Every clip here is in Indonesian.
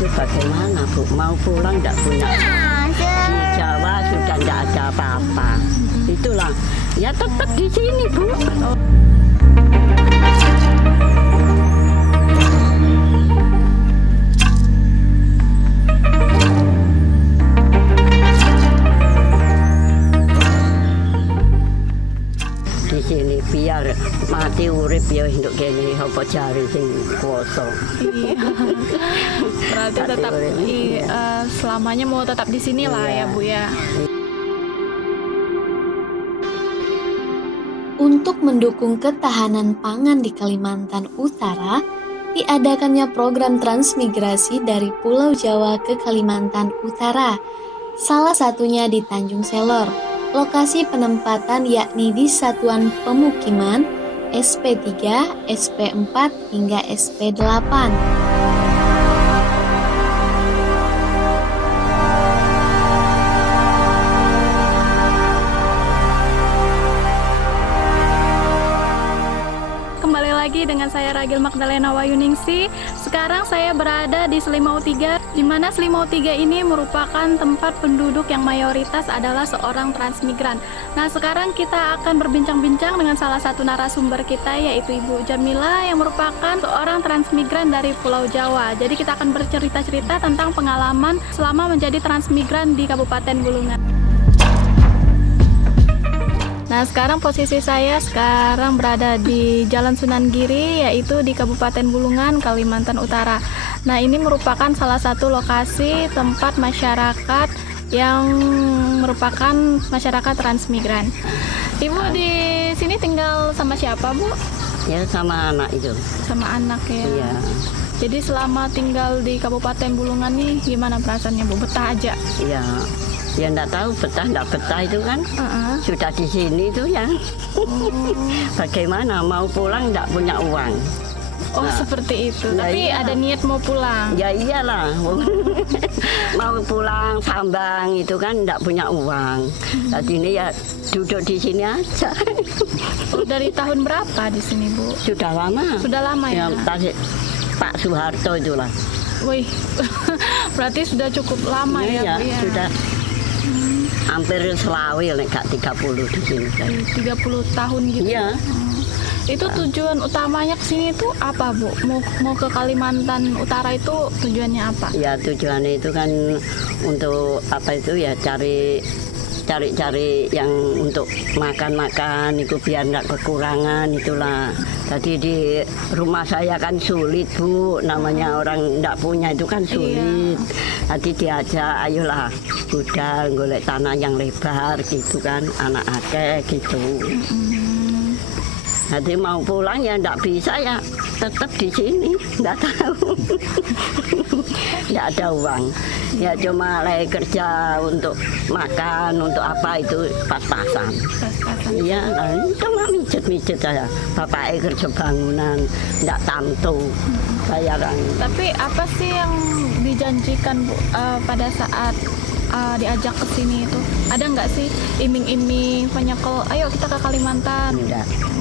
itu bagaimana Bu? Mau pulang tidak punya. Di Jawa sudah tidak ada apa-apa. Itulah, ya tetap di sini Bu. Di sini biar mati urip ya untuk kene apa jari sing kuwasa. Iya. Berarti tetap selamanya mau tetap di sini lah ya Bu ya. Untuk mendukung ketahanan pangan di Kalimantan Utara, diadakannya program transmigrasi dari Pulau Jawa ke Kalimantan Utara. Salah satunya di Tanjung Selor. Lokasi penempatan yakni di Satuan Pemukiman SP3, SP4 hingga SP8. Kembali lagi dengan saya Ragil Magdalena Wayuningsi. Sekarang saya berada di Selimau 3, di mana Selimau 3 ini merupakan tempat penduduk yang mayoritas adalah seorang transmigran. Nah, sekarang kita akan berbincang-bincang dengan salah satu narasumber kita, yaitu Ibu Jamila yang merupakan seorang transmigran dari Pulau Jawa. Jadi kita akan bercerita-cerita tentang pengalaman selama menjadi transmigran di Kabupaten Bulungan. Nah, sekarang posisi saya sekarang berada di Jalan Sunan Giri, yaitu di Kabupaten Bulungan, Kalimantan Utara. Nah, ini merupakan salah satu lokasi tempat masyarakat yang merupakan masyarakat transmigran. Ibu di sini tinggal sama siapa, Bu? Ya sama anak itu. Sama anak ya. Iya. Jadi selama tinggal di Kabupaten Bulungan nih gimana perasaannya, Bu? Betah aja? Iya. Ya enggak tahu betah enggak betah itu kan. Sudah di sini itu ya. Bagaimana mau pulang enggak punya uang. Oh, seperti itu. Ya Tapi iya. ada niat mau pulang. Ya iyalah. Mau pulang Sambang itu kan enggak punya uang. Jadi ini ya duduk di sini aja. Oh, dari tahun berapa di sini, Bu? Sudah lama. Sudah lama ya? Pak Soeharto itulah. Wih, berarti sudah cukup lama Iya, ya, Bu, ya? sudah hampir selawi gak 30 di sini. 30 tahun gitu. Iya. Itu tujuan utamanya ke sini tuh apa, Bu? Mau ke Kalimantan Utara itu tujuannya apa? Ya tujuannya itu kan untuk apa itu ya cari yang untuk makan itu biar nggak kekurangan itulah. Tadi di rumah saya kan sulit Bu, namanya orang nggak punya itu kan sulit. Tadi diajak ayolah udah golek tanah yang lebar gitu kan, anak akeh gitu. Nanti mau pulang ya nggak bisa ya tetap di sini, nggak tahu. Nggak ada uang, ya cuma lagi kerja untuk makan, untuk apa itu pas-pasan. Iya, cuma mijet-mijet saya. Bapaknya kerja bangunan, nggak tamtu bayaran. Tapi apa sih yang dijanjikan, Bu, pada saat diajak ke sini itu? Ada nggak sih iming-iming penyekel, ayo kita ke Kalimantan?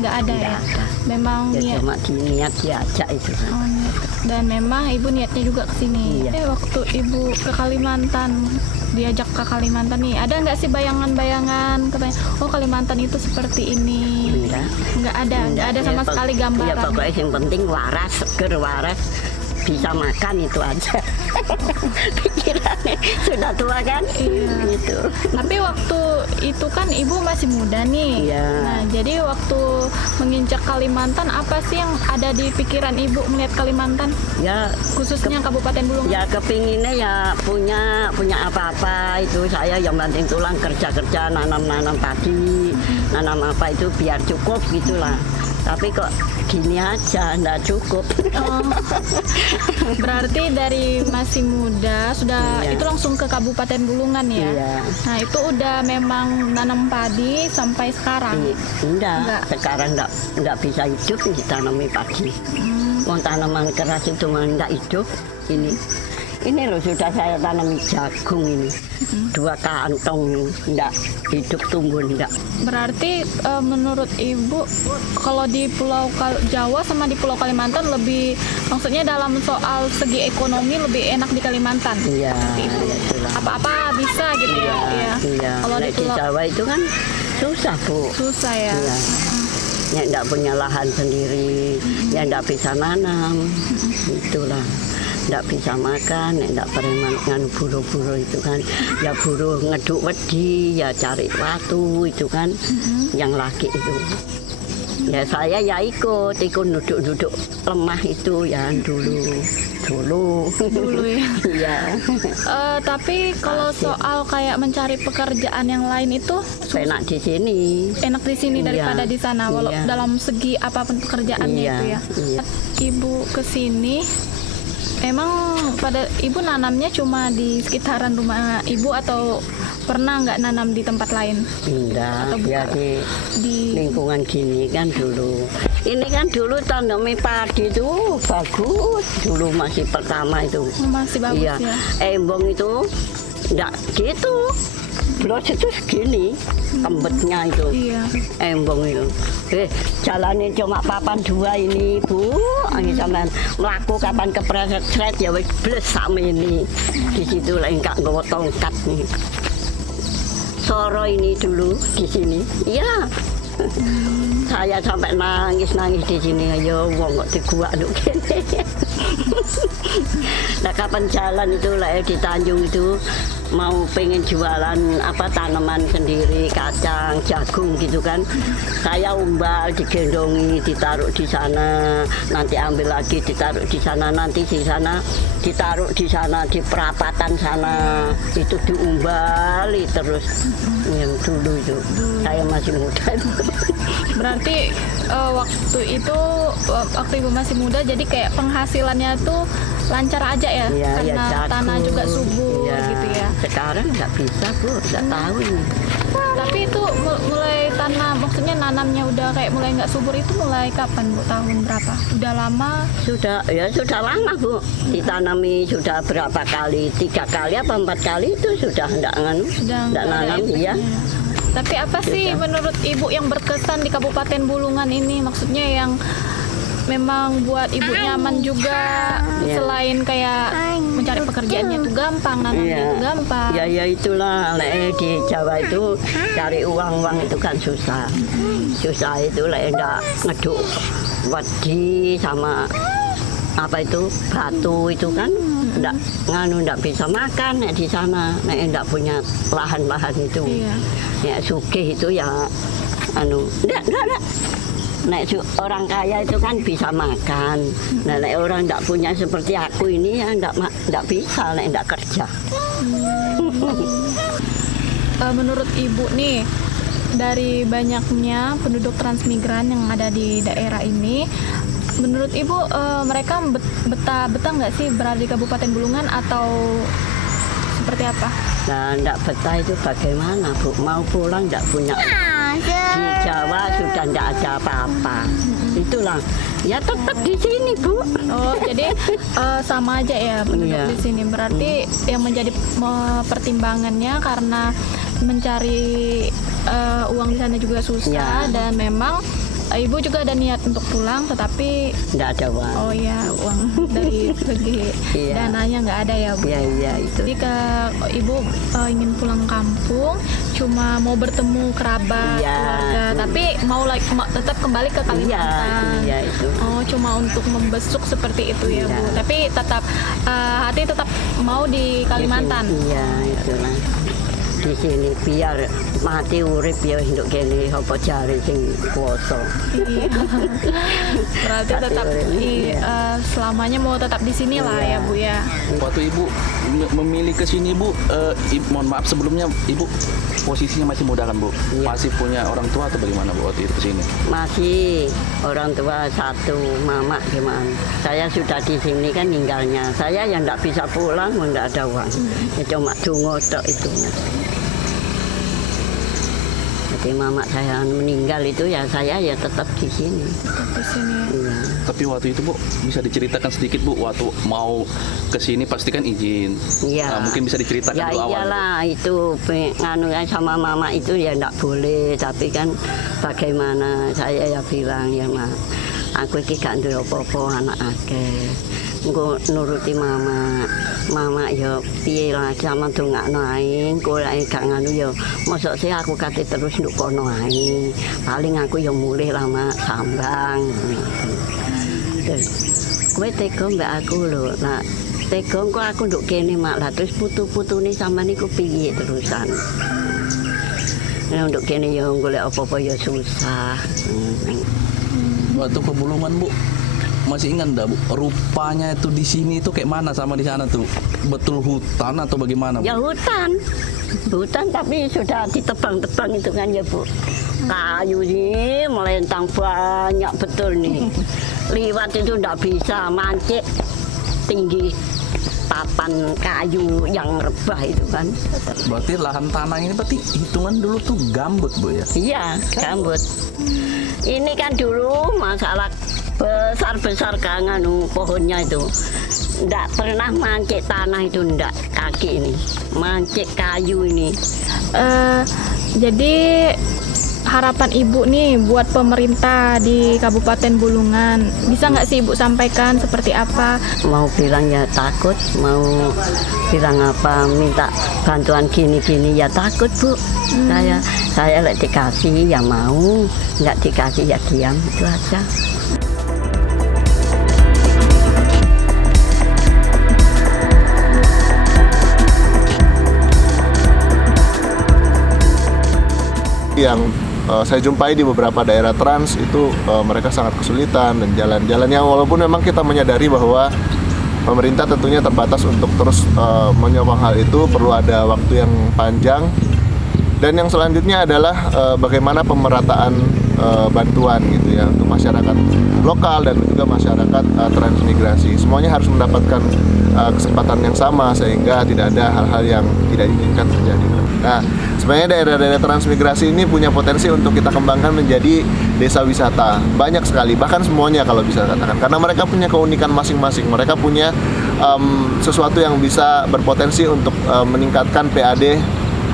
Nggak ada ya? Ada. Memang Ya, niat. cuma niat diajak itu. Oh, niat. Dan memang Ibu niatnya juga ke sini. Iya. Waktu Ibu ke Kalimantan, diajak ke Kalimantan nih, ada nggak sih bayangan-bayangan katanya, oh Kalimantan itu seperti ini? Nggak ada, nggak ada sama sekali Ya gambaran. pokoknya yang penting waras, seger waras, bisa makan itu aja. Pikirannya sudah tua kan? Iya. Gitu. Tapi waktu itu kan Ibu masih muda nih. Iya. Nah, jadi waktu menginjak Kalimantan, apa sih yang ada di pikiran Ibu melihat Kalimantan? Ya Khususnya Kabupaten Bulungan. ya kepinginnya ya punya apa-apa itu saya yang banting tulang kerja nanam padi, nanam apa itu biar cukup gitulah. Tapi kok gini aja nggak cukup. Oh, berarti dari masih muda sudah Iya. itu langsung ke Kabupaten Bulungan ya? Iya. Nah, itu udah memang nanam padi sampai sekarang. Enggak, sekarang enggak bisa hidup ditanami padi. Mau tanaman keras itu mah enggak hidup ini. Ini loh sudah saya tanam jagung ini. 2 kantong, enggak hidup tumbuh enggak. Berarti menurut Ibu kalau di Pulau Jawa sama di Pulau Kalimantan lebih, maksudnya dalam soal segi ekonomi lebih enak di Kalimantan. Iya, Ibu. itulah. Apa-apa bisa gitu ya. Iya. Iya. Kalau di Nek di Pulau Jawa itu kan susah, Bu. susah ya. Iya. Ya enggak punya lahan sendiri, ya enggak bisa nanam. Itulah. Enggak bisa makan, enggak preman nganu buru-buru itu kan. Ya buruh ngeduk wedi, ya cari watu itu kan. Yang laki itu. Ya saya ya ikut duduk-duduk lemah itu ya dulu. Dulu ya. Iya. Tapi kalau soal kayak mencari pekerjaan yang lain itu Enak di sini. enak di sini Iya. daripada di sana, walau Iya. dalam segi apapun pekerjaannya Iya, itu ya. iya. Ibu ke sini, emang pada Ibu nanamnya cuma di sekitaran rumah Ibu atau pernah nggak nanam di tempat lain? Enggak, Atau ya di lingkungan gini kan dulu. Ini kan dulu tanami padi itu bagus. Dulu masih pertama itu. masih bagus Iya, ya? embong itu enggak gitu. Bros itu segini, kembetnya itu. Iya. Embong itu. Jalannya cuma papan 2 ini, Bu. Ini sampean mlaku kapan kepreset ya wis bles sak ini. Di situ lah enggak nggawa tongkat nih. Soro ini dulu di sini. Iya. Saya sampai nangis di sini. Ayo wong kok diguak nduk kene. Nah kapan jalan itu lah di Tanjung itu mau pengen jualan apa tanaman sendiri, kacang, jagung gitu kan. Saya umbal, digendongi, ditaruh di sana, nanti ambil lagi ditaruh di sana, nanti di sana ditaruh di sana di perapatan sana. Itu diumbali terus. Yang dulu itu saya masih muda itu. Berarti waktu itu waktu Ibu masih muda, jadi kayak penghasilannya tuh lancar aja ya, Iya, karena jagung. tanah juga subur Iya. gitu ya. Sekarang nggak bisa, Bu, nggak tahu ini. Tapi itu mulai tanam, maksudnya nanamnya udah kayak mulai nggak subur itu mulai kapan, Bu? Tahun berapa? Udah lama? Sudah lama, Bu. Ditanami sudah berapa kali? 3 kali apa 4 kali itu sudah nggak nganu, Udah nggak nggak ada nanam efeknya. ya. Tapi apa sih menurut Ibu yang berkesan di Kabupaten Bulungan ini? Maksudnya yang memang buat Ibu nyaman juga, Iya. selain kayak mencari pekerjaannya itu gampang, nanamnya itu gampang. Ya itulah. Di Jawa itu cari uang itu kan susah. Susah itu enggak ngeduk wedi sama apa itu batu itu kan enggak bisa makan di sana. Enggak punya lahan-lahan itu. Iya. Ya sugih itu ya enggak. Orang kaya itu kan bisa makan. Nah, orang enggak punya seperti aku ini ya enggak bisa enggak kerja. Menurut Ibu nih, dari banyaknya penduduk transmigran yang ada di daerah ini, menurut Ibu mereka betah nggak sih berada di Kabupaten Bulungan atau seperti apa? Nah, enggak betah itu bagaimana, Bu? Mau pulang enggak punya. Di Jawa sudah enggak ada apa-apa. Itulah. Ya tetap di sini, Bu. Oh, jadi sama aja ya penduduk Iya. di sini. Berarti yang menjadi pertimbangannya karena mencari uang di sana juga susah, Iya. dan memang Ibu juga ada niat untuk pulang, tetapi Enggak ada uang. oh ya uang dari segi Iya. dananya nggak ada ya, Bu. Iya itu. Jadi Ibu ingin pulang kampung, cuma mau bertemu kerabat, Iya. keluarga, tapi mau tetap kembali ke Kalimantan. Iya itu. Oh, cuma untuk membesuk seperti itu ya, Bu. Iya. Tapi tetap hati tetap mau di Kalimantan. Iya itulah. Di sini biar mati urip ya nduk kene apa jare sing kuwasa. Iya. Berarti Mati tetap urip, selamanya mau tetap di sini lah ya, Bu ya. Waktu Ibu memilih ke sini, Bu, mohon maaf sebelumnya Ibu posisinya masih muda kan, Bu? Iya. Masih punya orang tua atau bagaimana, Bu, waktu itu ke sini? Masih orang tua satu, mama gimana? Saya sudah di sini kan tinggalnya. Saya yang enggak bisa pulang, enggak ada uang. Ya cuma dungo tok itu. Jadi mama saya meninggal itu ya saya ya tetap di sini. Di sini. Iya. Tapi waktu itu Bu, bisa diceritakan sedikit Bu, waktu mau ke sini pasti kan izin. Iya. Nah, mungkin bisa diceritakan Ya dulu awal. iyalah itu nganu sama mama itu ya enggak boleh, tapi kan bagaimana saya ya bilang ya Mak, aku iki gak duwe apa-apa anak akeh. Engko nuruti mama ya piye lah sama dongakno ae, engko lek gak nganu ya mosok sih aku kate terus nduk kono ae. Paling aku ya mulih lah Mak sambang. Terus kowe tega mbak aku lho. Nah, tega kok aku nduk kene Mak. Lah terus putu-putune sampean niku piye terusan? Nah, nduk kene ya golek apa-apa ya susah. Waktu ke Bulungan Bu, masih ingat enggak Bu? Rupanya itu di sini itu kayak mana sama di sana tuh? Betul hutan atau bagaimana Bu? Ya hutan tapi sudah ditebang-tebang itu kan ya Bu. Kayu ini melentang banyak betul nih. Liwat itu ndak bisa mancik tinggi papan kayu yang rebah itu kan. Berarti lahan tanah ini berarti hitungan dulu tuh gambut Bu ya? Iya, gambut. Ini kan dulu masalah besar-besar nganu pohonnya itu. Ndak pernah mancik tanah itu ndak kaki ini. Mancik kayu ini. Jadi harapan Ibu nih buat pemerintah di Kabupaten Bulungan, bisa nggak sih Ibu sampaikan seperti apa? Mau bilang ya takut, mau bilang apa minta bantuan gini-gini ya takut Bu. Saya lek dikasih ya mau, nggak dikasih ya diam, itu aja. Yang saya jumpai di beberapa daerah trans itu mereka sangat kesulitan dan jalan-jalan yang walaupun memang kita menyadari bahwa pemerintah tentunya terbatas untuk terus menyokong hal itu, perlu ada waktu yang panjang. Dan yang selanjutnya adalah bagaimana pemerataan bantuan gitu ya untuk masyarakat lokal dan juga masyarakat transmigrasi. Semuanya harus mendapatkan kesempatan yang sama sehingga tidak ada hal-hal yang tidak diinginkan terjadi. Nah, sebenarnya daerah-daerah transmigrasi ini punya potensi untuk kita kembangkan menjadi desa wisata. Banyak sekali, bahkan semuanya kalau bisa katakan. Karena mereka punya keunikan masing-masing. Mereka punya sesuatu yang bisa berpotensi untuk meningkatkan PAD,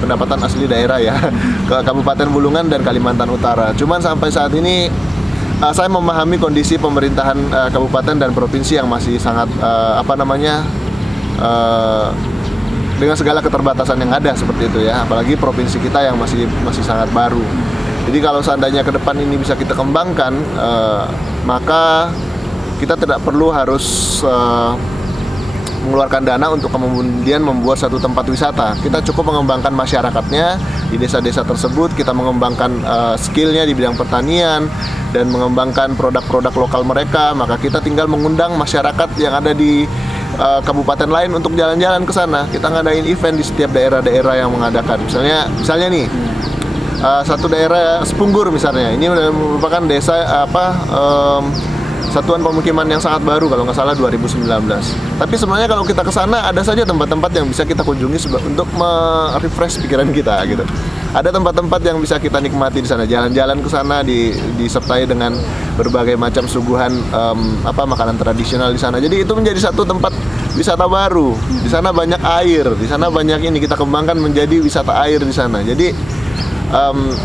pendapatan asli daerah ya, ke Kabupaten Bulungan dan Kalimantan Utara. Cuman sampai saat ini saya memahami kondisi pemerintahan kabupaten dan provinsi yang masih sangat dengan segala keterbatasan yang ada seperti itu ya, apalagi provinsi kita yang masih sangat baru. Jadi kalau seandainya ke depan ini bisa kita kembangkan, maka kita tidak perlu harus mengeluarkan dana untuk kemudian membuat satu tempat wisata. Kita cukup mengembangkan masyarakatnya di desa-desa tersebut, kita mengembangkan skillnya di bidang pertanian dan mengembangkan produk-produk lokal mereka, maka kita tinggal mengundang masyarakat yang ada di kabupaten lain untuk jalan-jalan ke sana. Kita ngadain event di setiap daerah-daerah yang mengadakan. Misalnya nih, satu daerah Sepunggur misalnya, ini merupakan desa satuan pemukiman yang sangat baru kalau nggak salah 2019. Tapi sebenarnya kalau kita ke sana ada saja tempat-tempat yang bisa kita kunjungi untuk merefresh pikiran kita gitu. Ada tempat-tempat yang bisa kita nikmati di sana. Jalan-jalan ke sana disertai dengan berbagai macam suguhan makanan tradisional di sana. Jadi itu menjadi satu tempat wisata baru. Di sana banyak air, di sana banyak ini kita kembangkan menjadi wisata air di sana. Jadi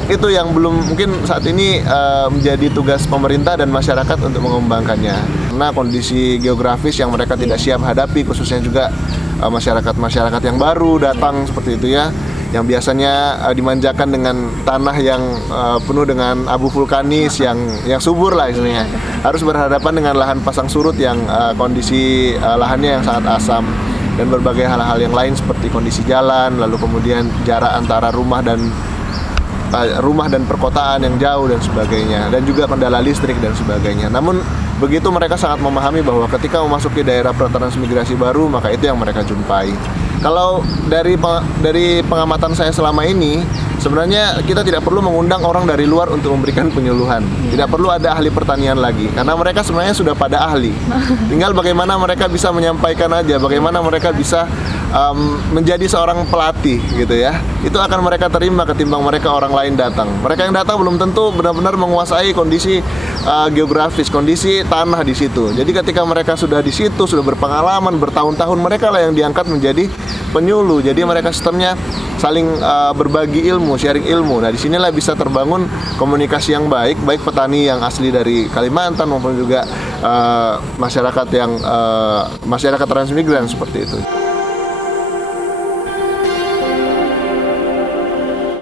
itu yang belum mungkin saat ini menjadi tugas pemerintah dan masyarakat untuk mengembangkannya. Karena kondisi geografis yang mereka tidak siap hadapi, khususnya juga masyarakat-masyarakat yang baru datang seperti itu ya, yang biasanya dimanjakan dengan tanah yang penuh dengan abu vulkanis yang subur lah istilahnya, harus berhadapan dengan lahan pasang surut yang kondisi lahannya yang sangat asam dan berbagai hal-hal yang lain seperti kondisi jalan, lalu kemudian jarak antara rumah dan perkotaan yang jauh dan sebagainya, dan juga kendala listrik dan sebagainya. Namun begitu mereka sangat memahami bahwa ketika memasuki daerah transmigrasi baru, maka itu yang mereka jumpai. Kalau dari pengamatan saya selama ini, sebenarnya kita tidak perlu mengundang orang dari luar untuk memberikan penyuluhan. Tidak perlu ada ahli pertanian lagi, karena mereka sebenarnya sudah pada ahli. Tinggal bagaimana mereka bisa menyampaikan aja, bagaimana mereka bisa menjadi seorang pelatih gitu ya. Itu akan mereka terima ketimbang mereka orang lain datang. Mereka yang datang belum tentu benar-benar menguasai kondisi geografis, kondisi tanah di situ. Jadi ketika mereka sudah di situ, sudah berpengalaman bertahun-tahun, mereka lah yang diangkat menjadi penyuluh. Jadi mereka sistemnya saling berbagi ilmu, sharing ilmu. Nah, disinilah bisa terbangun komunikasi yang baik petani yang asli dari Kalimantan maupun juga masyarakat yang masyarakat transmigran seperti itu.